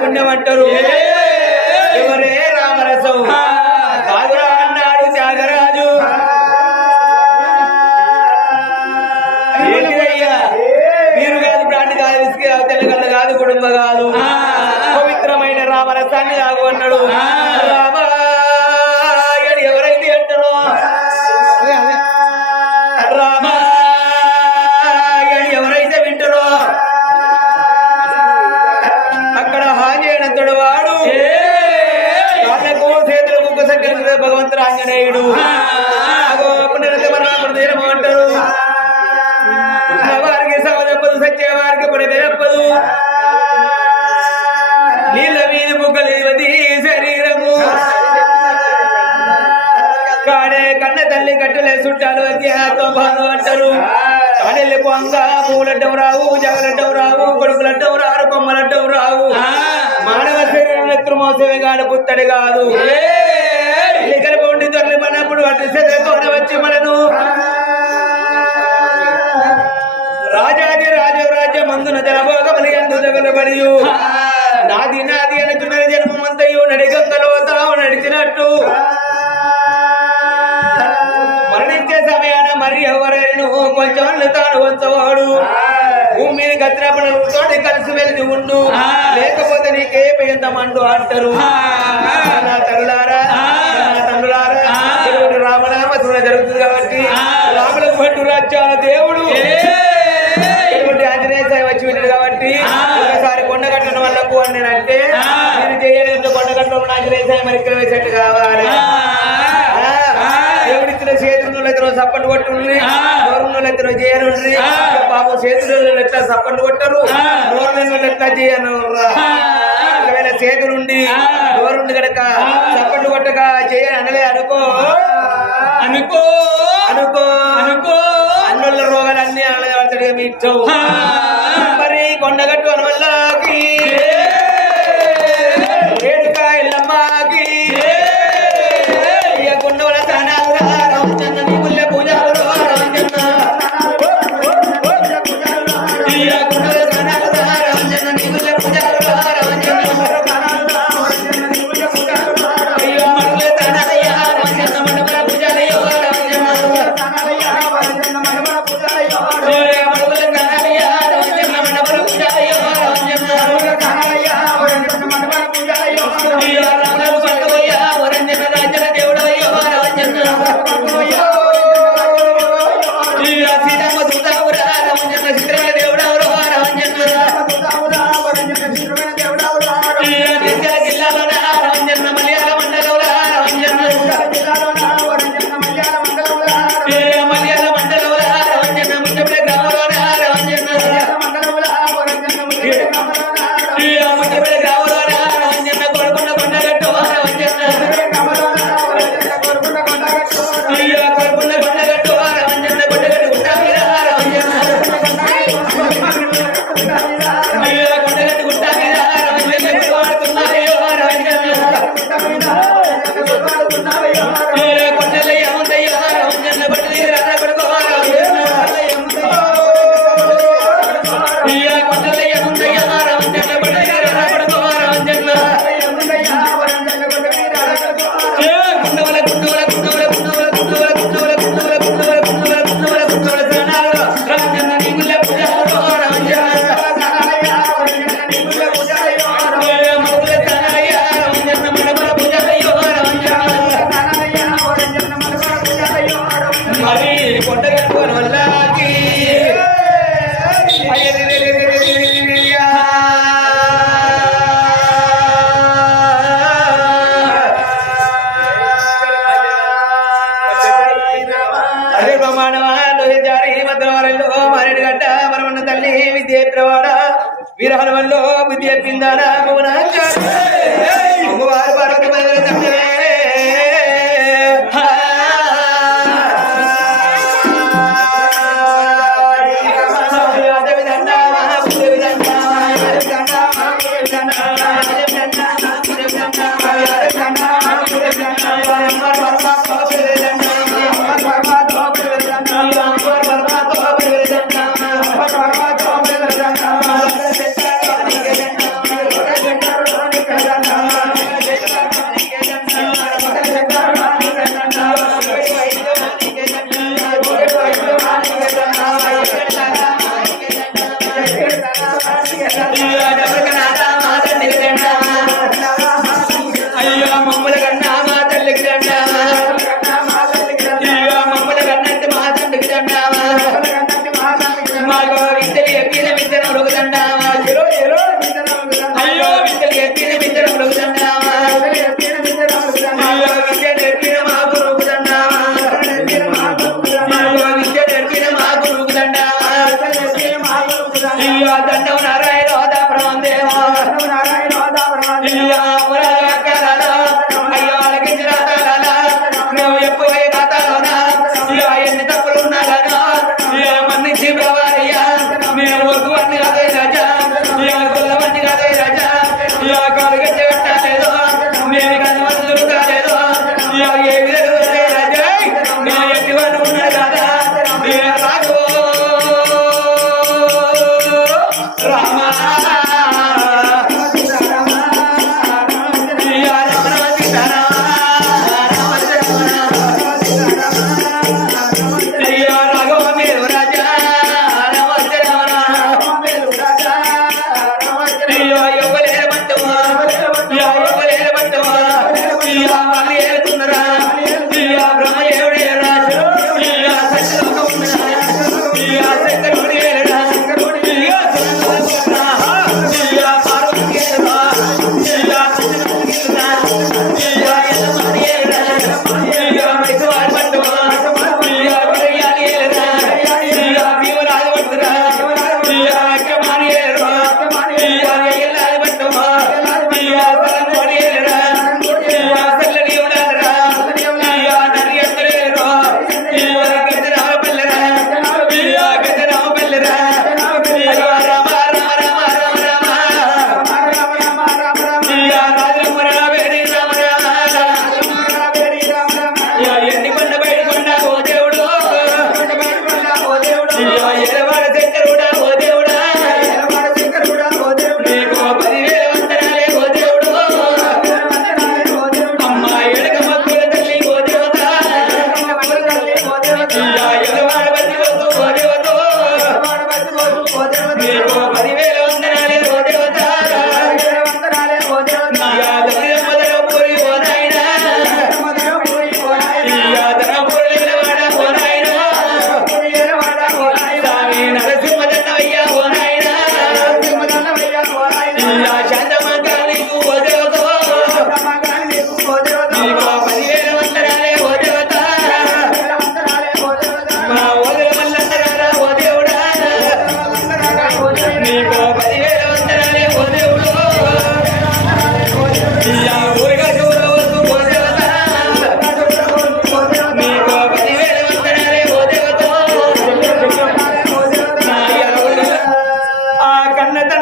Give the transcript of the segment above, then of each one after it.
వేసినంత పుణ్యం అంటారు ఎవరే రామరసం? కాదురా అన్నాడు త్యాగరాజు. ఏంటిదయ్యా మీరు కాదు బ్రాండ్ కాదు విసికి కాదు తెల్లగల్ల కాదు కుటుంబ కాదు. పవిత్రమైన రామరసాన్ని తాగు అన్నాడు. పొంగ పూలడ్డం రావు జగలడ్డం రావు కొడుకులడ్డం రారు కొమ్మలడ్డం రావు. మానవ శరీరం నెత్తురు మోసమే కాదు పుత్తడి కాదు. ఎలికల మనప్పుడు అటు వచ్చి మనను. రాజాది రాజు రాజ్యం మందున జనభోగములు ఎందు జగలబడియు. నాది నాది అనుకున్న జన్మమంతయు నడిగంగలో తావు నడిచినట్టు. కొంచెం తాను వంచవాడు. భూమి మీద కలిసి వెళ్ళి ఉండు. లేకపోతే నీకేమైంత మండు అంటారు? నా తల్లులారా రామనామ జరుగుతుంది కాబట్టి రాములకు పట్టు రాజ్యాల దేవుడు. ఎటువంటి ఆంజనేయ స్వామి వచ్చి వెళ్ళాడు కాబట్టి ఒకసారి కొండ కట్టడం వల్ల అని అంటే నేను చేయలేదు కొండ కట్టడం ఆంజనేయ స్వామి మరి ఇక్కడ వేసేట్టు కావాలి. చేతులు ఎత్తరో సప్పండి కొట్టుండ్రి. నోరు ఎత్తరో చేయనుండ్రి పాపం చేతులు ఎట్లా సప్పండి కొట్టరు? నోరు ఎట్లా చేయను ఒకవేళ చేతులుండి నోరుండి కనుక సప్పండి కొట్టక చేయని అనలే అనుకో. అనుకో. అనుకో. అనుకో. అన్నుల రోగాలన్నీ అనలేవాడుగా మీ Hallelujah. இருக்கின்றன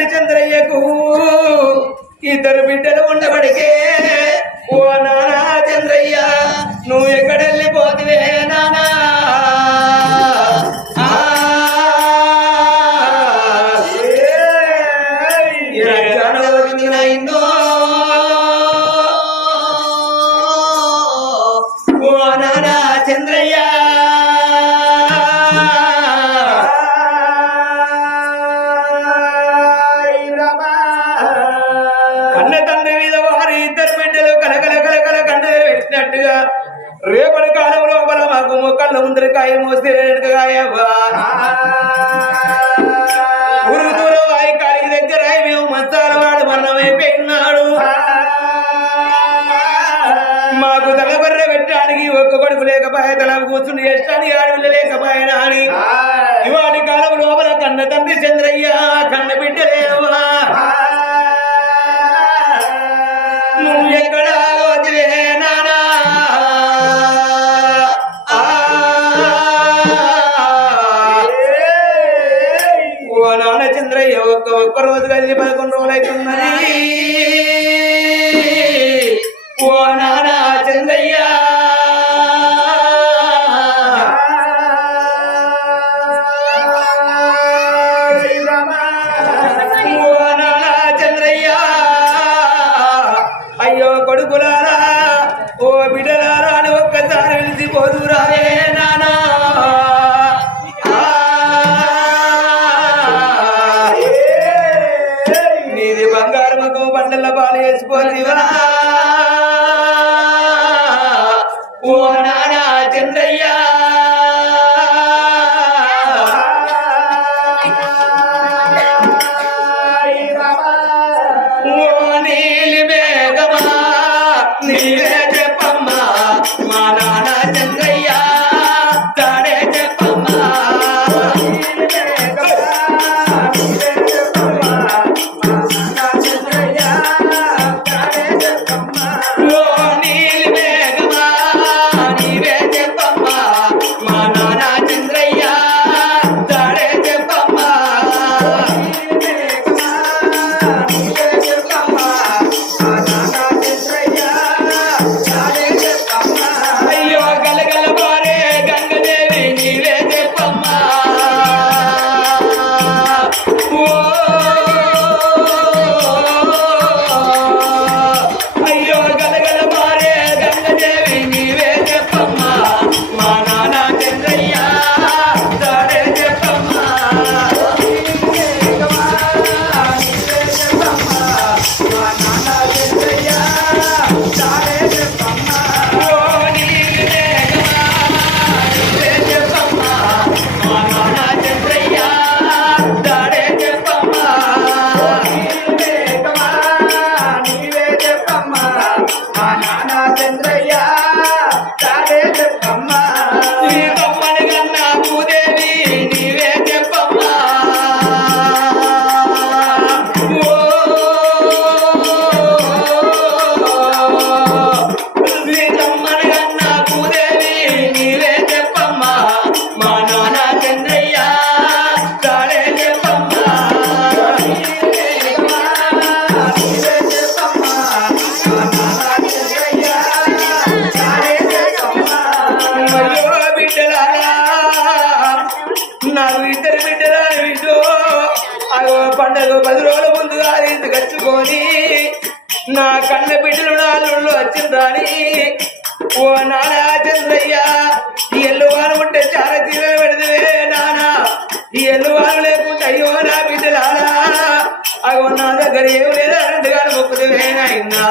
తల్లి చంద్రయ్యకు ఇద్దరు బిడ్డలు ఉండబడికే ఓనా ఒక్క కొడుకు లేకపోయా తల కూర్చుని చేస్తాను ఆడవిల్ల లేకపోయినా అని ఇవాటి కాలం లోపల కన్న తండ్రి చంద్రయ్య కన్న బిడ్డలేవా నేనైనా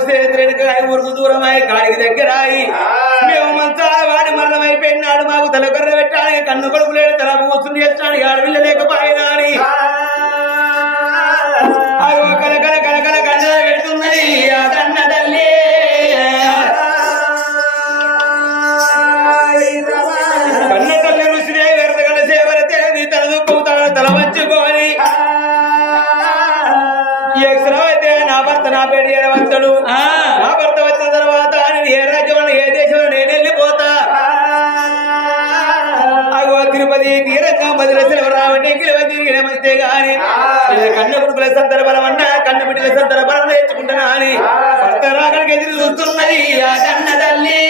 శ్రీరెడ్డికాయ ఊరుకు దూరమాయి కాడికి దగ్గరాయి. మేమంతా వాడి మరణమైపోయినాడు మాకు తలకొర్ర పెట్టాలి కన్ను కొడుకులేడు. తల కూర్చుని ఆడ ఆడపిల్ల లేకపోయినా సందర్భాల వన్న కన్ను బిడ్డల సందర్భాలను నేర్చుకుంటున్నా అని భక్తరాగడికి ఎదురు చూస్తున్నది ఆ కన్న తల్లి.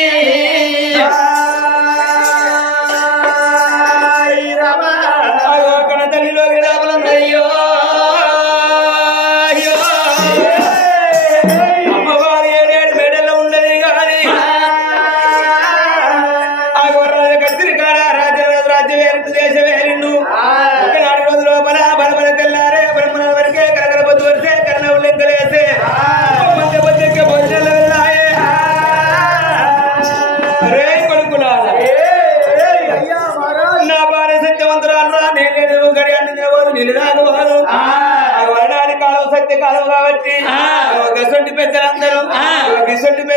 de, de, de, de,